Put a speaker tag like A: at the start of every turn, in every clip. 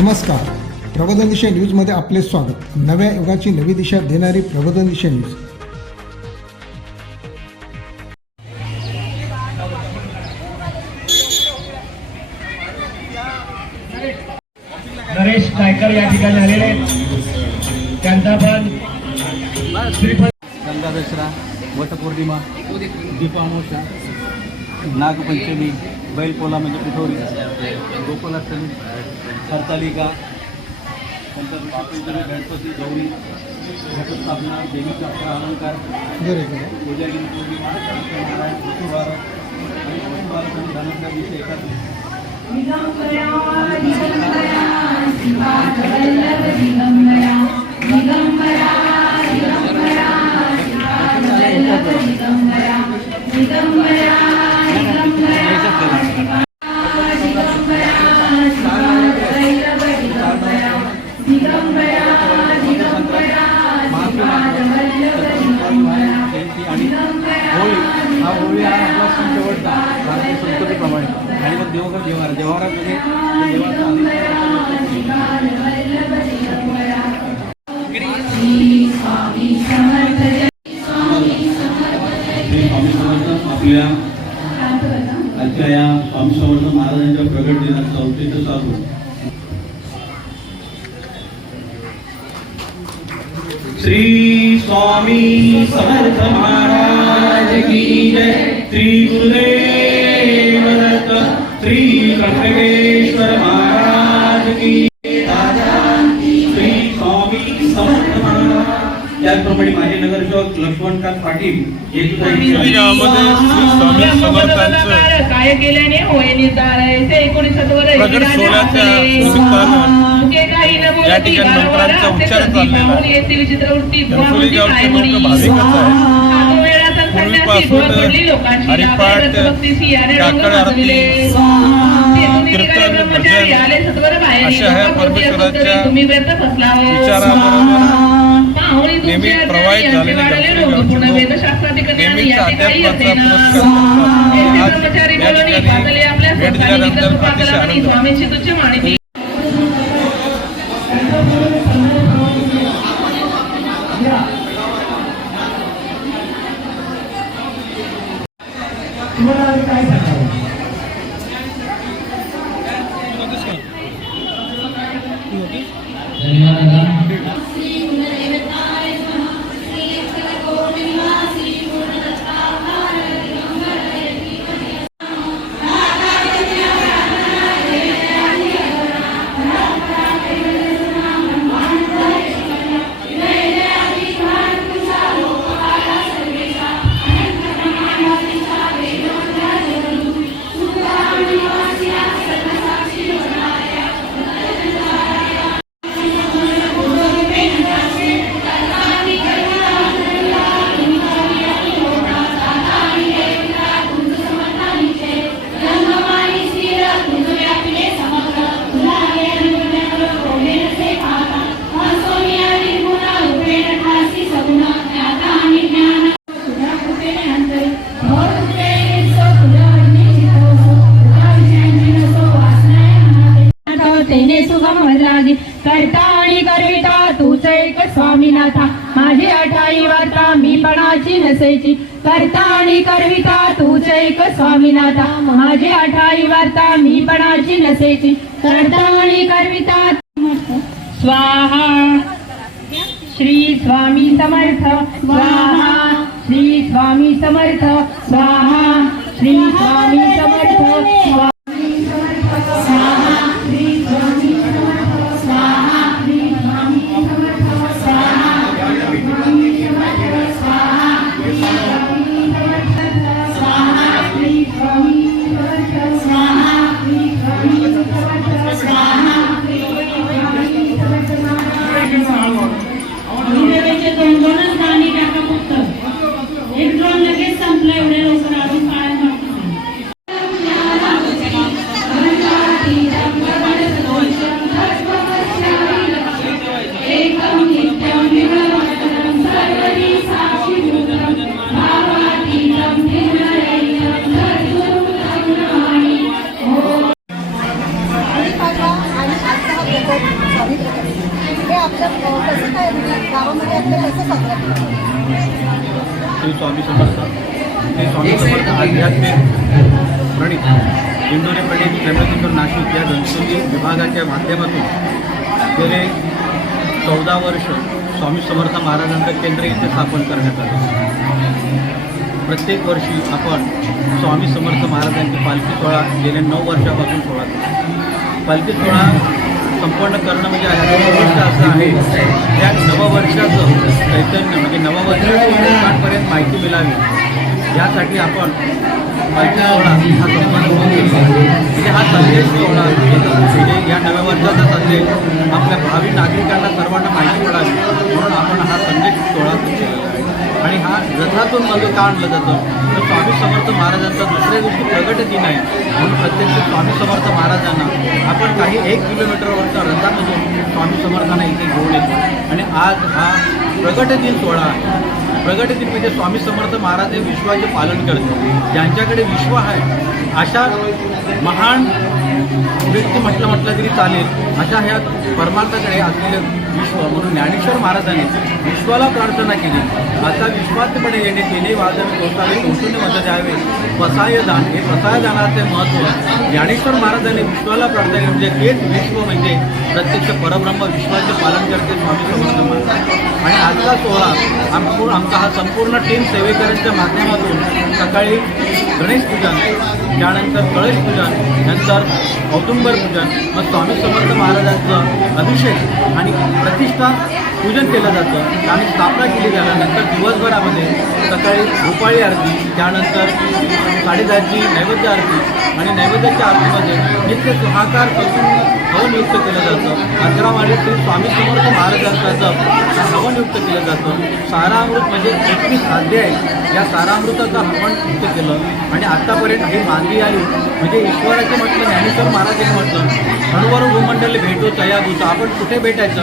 A: नमस्कार. प्रबोधन दिशा न्यूजमध्ये आपले स्वागत. नव्या युगाची नवी दिशा देणारी प्रबोधन दिशा न्यूज
B: नरेश नायकर या ठिकाणी आलेले आहेत. त्यांचा पण श्रीफळ
C: गंगा दसरा वटपौर्णिमा दीपामावस्या नागपंचमी बैलपोला म्हणजे पिठोरी. गोकुलाष्टमी हरतालिका नंतर गणपती गौरी घटस्थापना देवीचा अक्षर अलंकार
A: इकडे.
C: कोजागिरी पौर्णिमा आणि आणि धनंतर दिवशी एकादशी देवाचा श्री स्वामी प्रगट श्री स्वामी समर्थ महाराज की जय। श्री गुरुदेव दत्त। श्री त्र्यंबकेश्वर महाराज की श्री स्वामी समर्थ महाराज त्याचप्रमाणे माझे नगरसेवक लक्ष्मणकांत पाटील हे
D: स्वामी समर्थांचं
E: काय केल्याने होय निर्धार ते एकोणीसात
D: प्रगट सोहळ्याच्या निमित्तानं या ठिकाणी मंत्रांचा उच्चार चाललेला आहे. भाविकच पूर्वीपासून हरिपाठ काकड आरती कीर्तन भजन अशा ह्या परमेश्वराच्या विचाराबरोबर नेहमी प्रवाहित झालेले नेहमीच अध्यात्माचा पुरस्कार. आज या ठिकाणी भेट दिल्यानंतर अतिशय आनंद
B: もらう
F: 会社ル करता आणि करविता तूच एक स्वामीनाथा. माझी अठाई वार्ता मी पणाची नसायची करता आणि करविता तूच एक स्वामीनाथा. माझी अठाई वार्ता मी पणाची नसायची करता आणि करविता स्वाहा. श्री स्वामी समर्थ. स्वाहा. श्री स्वामी समर्थ. स्वाहा. श्री स्वामी समर्थ.
C: स्वामी समर्थ स्वामी समर्थ आध्यात्मिक प्रणित इंदोरी प्रणित त्र्यंबकेश्वर नाशिक या गणपती विभागाच्या माध्यमातून गेले चौदा वर्ष स्वामी समर्थ महाराजांचं केंद्र इथे स्थापन करण्यात आलं. प्रत्येक वर्षी आपण स्वामी समर्थ महाराजांची पालखी सोहळा गेल्या नऊ वर्षापासून सोहळा पालखी सोहळा संपन्न करणं म्हणजे गोष्ट असं आहे. त्या नववर्षाचं चैतन्य म्हणजे नववर्षाची लोकांपर्यंत माहिती मिळावी. यासाठी आपण माहिती सोहळा हा संपन्न म्हणजे हा संदेश सोहळा म्हणजे या नव्या वर्षाचा संदेश आपल्या भावी नागरिकांना सर्वांना माहिती मिळावी. म्हणून आपण हा संदेश सोहळा केला. आणि हा रथातून मग का आणलं जातं? तर स्वामी समर्थ महाराजांचा दुसऱ्या दिवशी प्रगट दिन आहे. म्हणून प्रत्यक्ष स्वामी समर्थ महाराजांना आपण काही एक किलोमीटरवरच्या रथामधून स्वामी समर्थांना इथे घेऊन येतो. आणि आज हा प्रगट दिन सोहळा आहे. प्रगट दिन म्हणजे स्वामी समर्थ महाराज हे विश्वाचे पालन करते ज्यांच्याकडे विश्व आहे अशा महान व्यक्ती म्हटलं म्हटलं तरी चालेल. अशा ह्या परमार्थाकडे असलेलं विश्व म्हणून ज्ञानेश्वर महाराजांनी विश्वाला प्रार्थना केली. आता विश्वातपणे येणे केले वादन कोसावे कौशल्य मत द्यावे पसाय हे पसाय दानाचे महत्त्व ज्ञानेश्वर महाराजांनी विश्वाला प्रार्थना केली म्हणजे तेच विश्व म्हणजे प्रत्यक्ष परब्रह्म विश्वाचे पालन करते स्वामी समर्थ महाराज. आणि आजचा सोहळा आमपूर आमचा हा संपूर्ण टीम सेवेकरांच्या माध्यमातून सकाळी गणेश पूजन त्यानंतर कळश पूजन नंतर औदुंबर पूजन मग स्वामी समर्थ महाराजांचं अभिषेक आणि प्रतिष्ठा पूजन केलं जातं. आणि स्थापना केली झाल्यानंतर दिवसभरामध्ये सकाळी भोपाळी आरती त्यानंतर साडेदहाची नैवेद्य आरती आणि नैवेद्याच्या आरतीमध्ये नित्य सुहाकार करून केलं जातं. अकरावाडी श्री स्वामी समर्थ महाराजांचं जप हा केलं जातं. सारामृत म्हणजे एकवीस अध्याय या सारामृताचं हवन नियुक्त केलं. आणि आत्तापर्यंत ही मांदी आली. म्हणजे ईश्वराचे म्हटलं ज्ञानेश्वर महाराजांनी म्हटलं. हनुवर भूमंडल भेटू तया दूत आपण कुठे भेटायचं?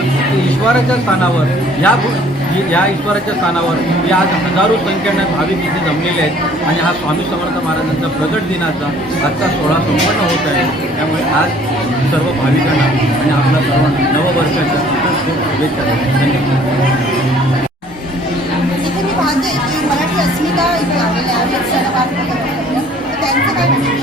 C: ईश्वराच्या स्थानावर. या म्हणजे या ईश्वराच्या स्थानावर या आज हजारो संख्येनं भाविक इथे जमलेले आहेत आणि हा स्वामी समर्थ महाराजांचा प्रगट दिनाचा आजचा सोहळा संपन्न होत आहे. त्यामुळे आज सर्व भाविकांना आणि आपल्या सर्व नववर्षाच्या खूप शुभेच्छा धन्यवाद.
G: मराठी अस्मिता इथे आलेल्या आहेत. सणवार त्यांचं काय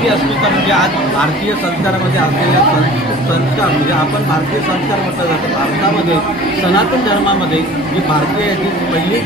C: भारतीय अस्मिता म्हणजे आज भारतीय संस्कारामध्ये असलेल्या सं संस्कार म्हणजे आपण भारतीय संस्कार म्हटलं जातो. भारतामध्ये सनातन धर्मामध्ये जी भारतीय याची पहिली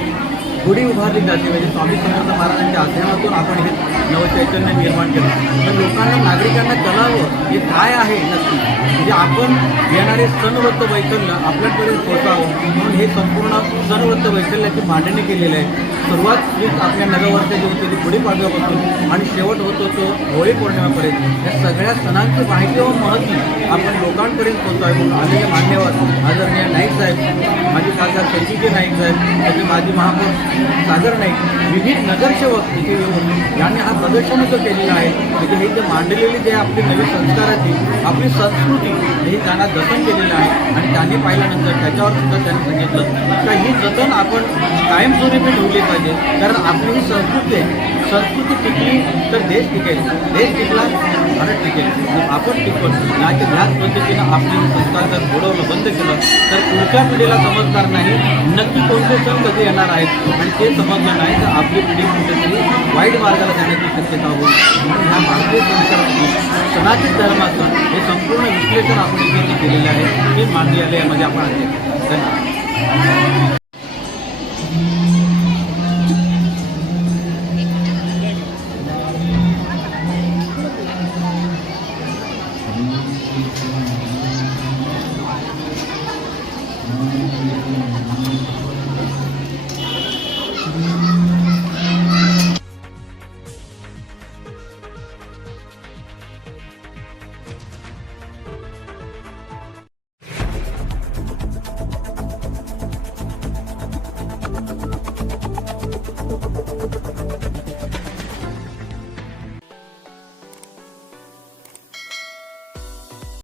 C: गुढी उभारली जाते. म्हणजे स्वामी समर्थ महाराजांच्या आध्यानातून आपण हे नवचैतन्य निर्माण केलं. तर लोकांना नागरिकांना कळावं हे काय आहे नक्की? म्हणजे आपण येणारे सणव्रत वैकल्य आपल्यापर्यंत पोहोचावं म्हणून हे संपूर्ण सणव्रत वैकल्याची मांडणी केलेली आहे. सुरुवात जी आपल्या नववर्षाची होती ती गुढीपाडव्यापासून आणि शेवट होतो तो होळी पौर्णिमेपर्यंत. या सगळ्या सणांची माहिती व महत्त्व आपण लोकांपर्यंत पोहोचावी म्हणून आलेले मान्यवर आदरणीय नाईक साहेब माजी खासदार संजीवजी नाईक साहेब त्याचे माजी महापौर सागर नाईक विविध नगरसेवक इथे येऊन यांनी हा प्रदर्शन केलेलं आहे. म्हणजे हे जे मांडलेली जे आपले नवीन संस्काराची आपली संस्कृती हे त्यांना जतन केलेलं आहे. आणि त्यांनी पाहिल्यानंतर त्याच्यावर सुद्धा त्यांनी सांगितलं. का ही जतन आपण कायमस्वरूपी ठेवली पाहिजे. कारण आपली ही संस्कृती आहे. संस्कृती टिकली तर देश टिकेल. देश टिकला भारत टिकेल. आपण टिकवत नाही तर ह्याच पद्धतीनं आपले संस्कार जर घडवलं बंद केलं तर पुढच्या पिढीला समजणार नाही नक्की कोणते सण कधी येणार आहेत. आणि ते समजलं नाही तर आपली पिढी कुठेतरी वाईट मार्गाला जाण्याची शक्यता होईल. म्हणून ह्या भारतीय संस्कारातून सनातन धर्माचं हे संपूर्ण विश्लेषण आपण इथे केलेलं आहे. हे मांडणी आले यामध्ये आपण आहे. धन्यवाद.